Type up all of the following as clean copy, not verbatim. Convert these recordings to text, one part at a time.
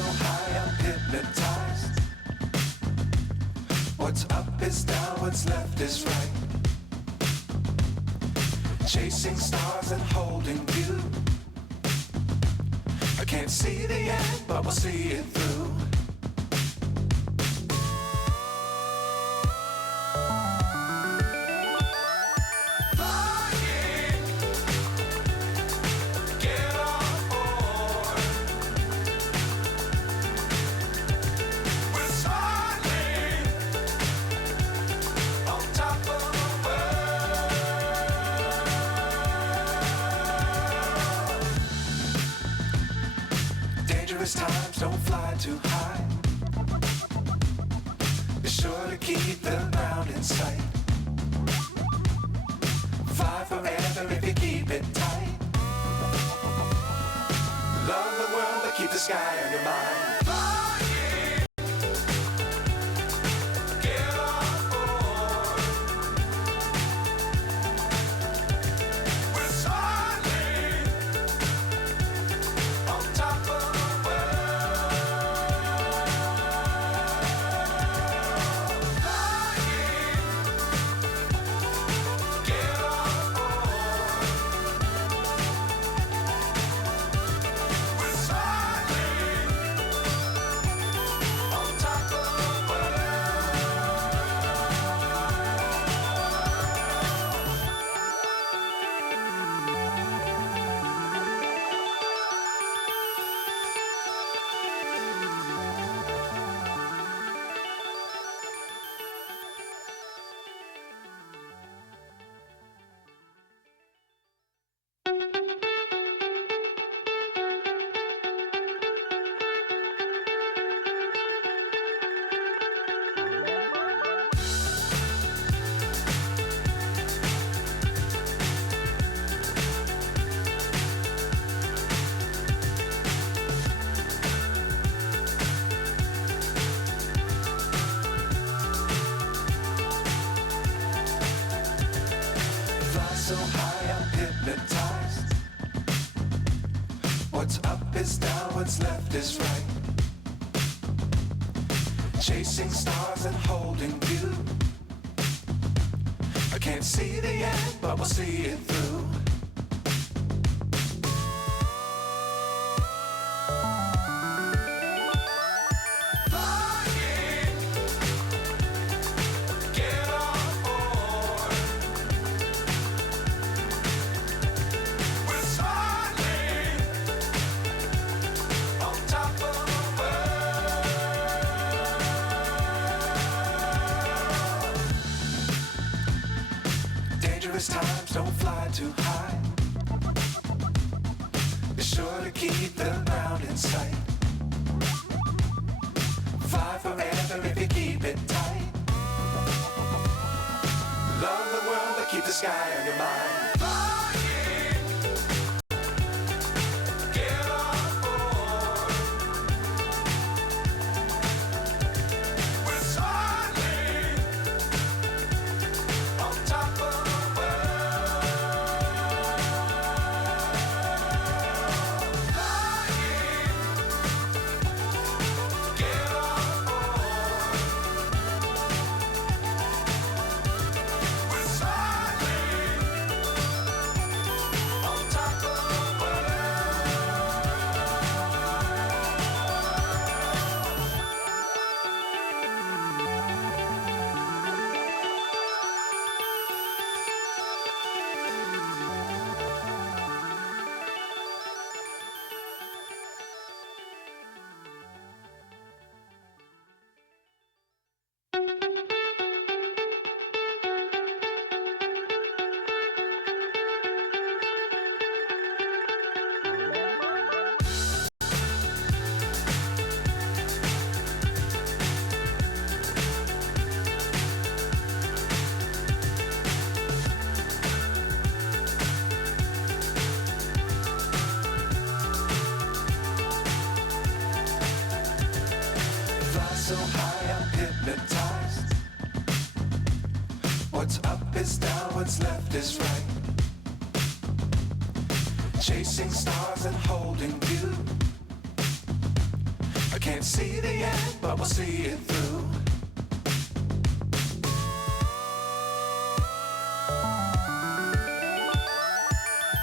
so high I'm hypnotized. What's up is down, what's left is right. Chasing stars and holding you. I can't see the end, but we'll see it through. Times don't fly too high. Be sure to keep the ground in sight. Fly forever if you keep it tight. Love the world but keep the sky on your mind. So high I'm hypnotized. What's up is down, what's left is right. Chasing stars and holding you. I can't see the end, but we'll see it through. Times don't fly too high. Be sure to keep the ground in sight. Fly forever if you keep it tight. Love the world but keep the sky on your mind. So high I'm hypnotized. What's up is down, what's left is right. Chasing stars and holding you. I can't see the end, but we'll see it through.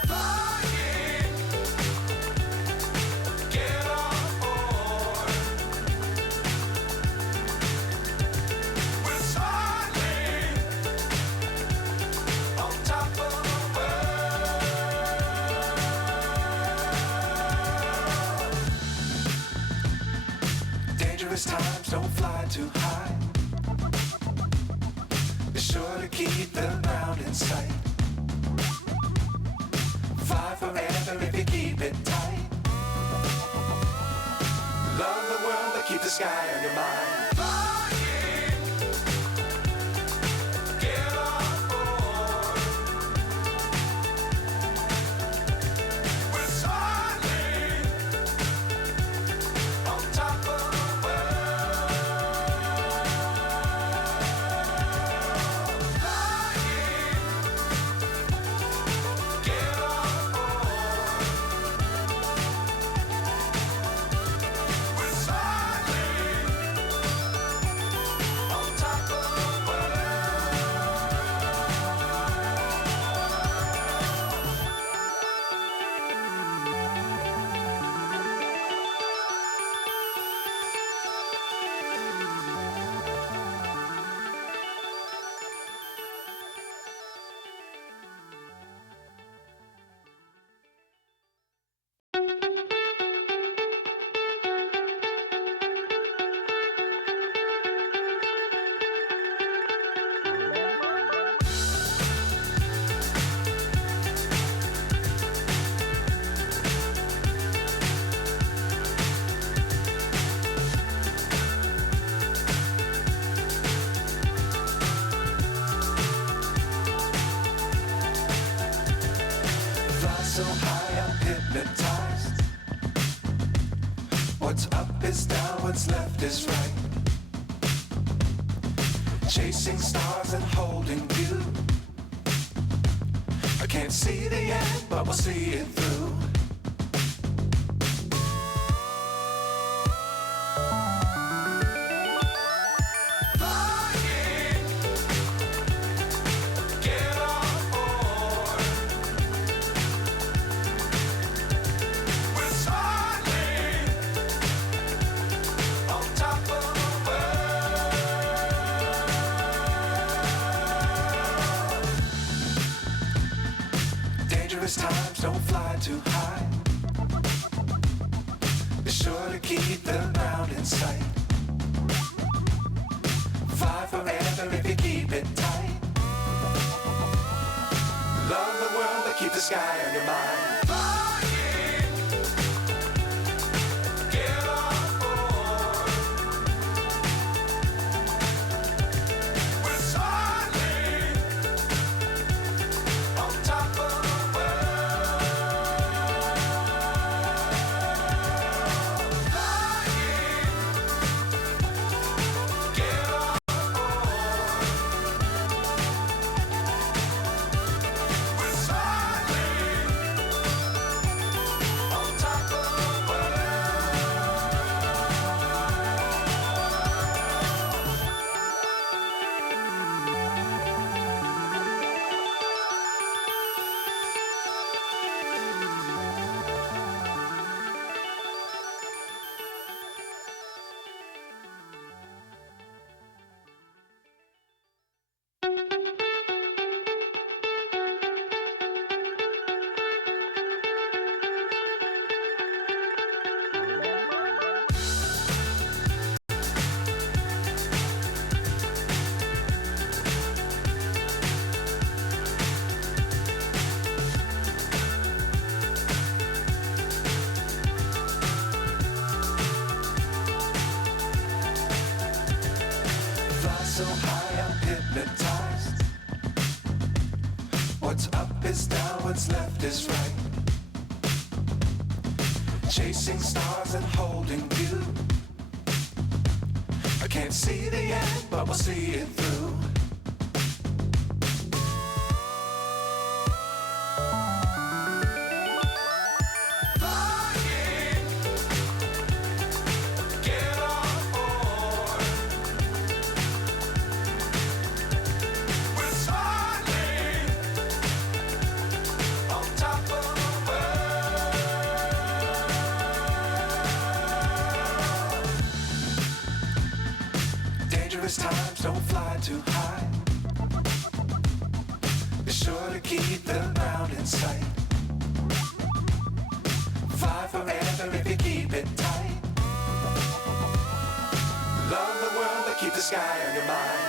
Flying, get on board. We're smiling on top of the world. Dangerous times, don't fly too high. Be sure to keep the ground in sight. Fly forever if you keep it tight. Love the world, but keep the sky on your mind. Flying, get on board. We're soaring on top of the world. Flying, get on board. We're soaring on top of the fly so high, I'm hypnotized. What's up is down, what's left is right. Chasing stars and holding you. I can't see the end, but we'll see it through. Flying, get on board. We're soaring on top of the world. Dangerous times, don't fly too high. Be sure to keep the ground in sight. Fly forever if you keep it tight. Love the world, but keep the sky on your mind. Flying, get on board. We're soaring on top of the world. Flying, get on board. We're soaring on top of the world. Fly so high, I'm hypnotized. What's up is down, what's left is right. Chasing stars and holding you. I can't see the end, but we'll see it through. Flying, get Dangerous times, don't fly too high. Be sure to keep the ground in sight. Fly forever if you keep it tight. Love the world, but keep the sky on your mind.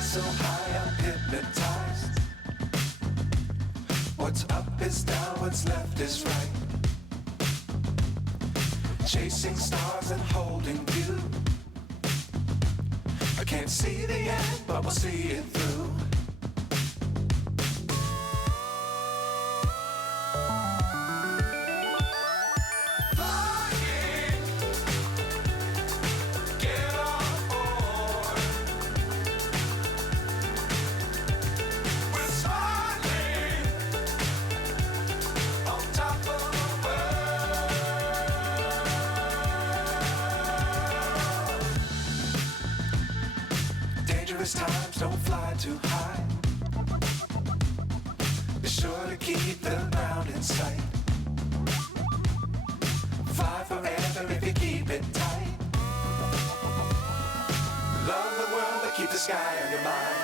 So high I'm hypnotized. What's up is down, what's left is right. Chasing stars and holding you. I can't see the end, but we'll see it through. Dangerous times, don't fly too high. Be sure to keep the ground in sight. Fly forever if you keep it tight. Love the world, but keep the sky on your mind.